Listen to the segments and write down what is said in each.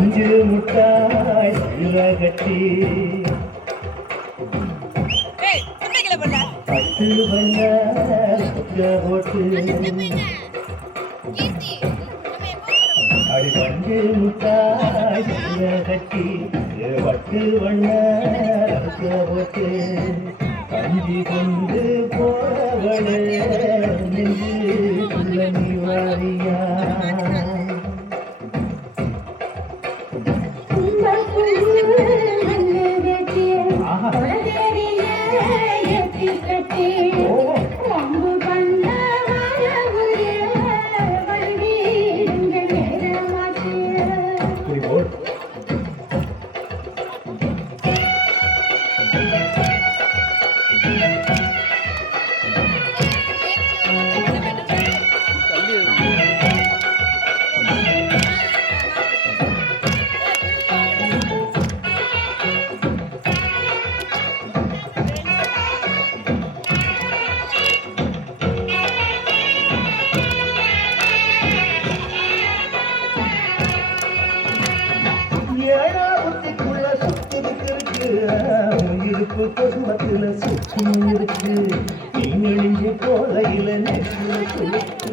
பஞ்சு முட்டாய் கட்டி பட்டு வண்ண போட்டு அடி பஞ்சு முட்டாய் கட்டி பட்டு வண்ண போட்டு கஞ்சி கொண்டு போவளே நின்று நீ வாரியா உயிருக்கு பசுமத்துல சுற்றி இருக்கு நீங்க போலையில நெற்று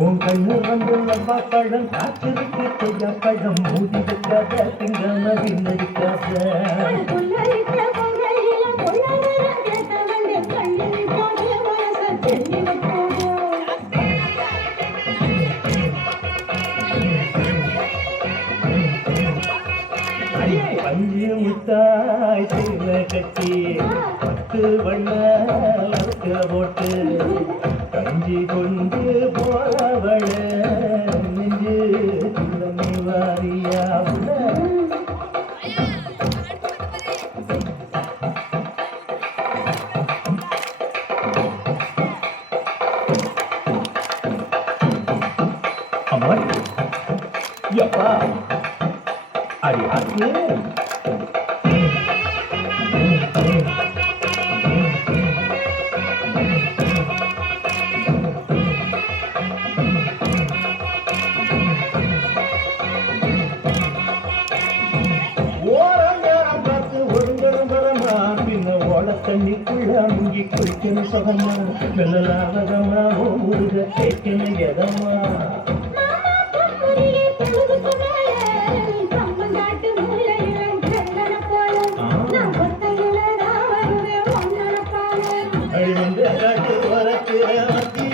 உன் கண்ணு வந்து நம்ம பழம் காற்றிருக்கு கொய்யா பழம் மூடி வைக்காத திங்காம விண்ணடிக்காத பஞ்சு முத்தாய் கட்டி பத்து வண்ண போட்டு கஞ்சி கொண்டு போறவள நெஞ்சு துளமி வாரியா அம்மா யப்பா அடி ஆக்கு தண்ணிக்குள்ள முங்கி குளிக்கணும் சுகமா வெள்ளலாவதமா ஊருக கேட்கணும் எதமா அடி வந்து காட்டு வரத்து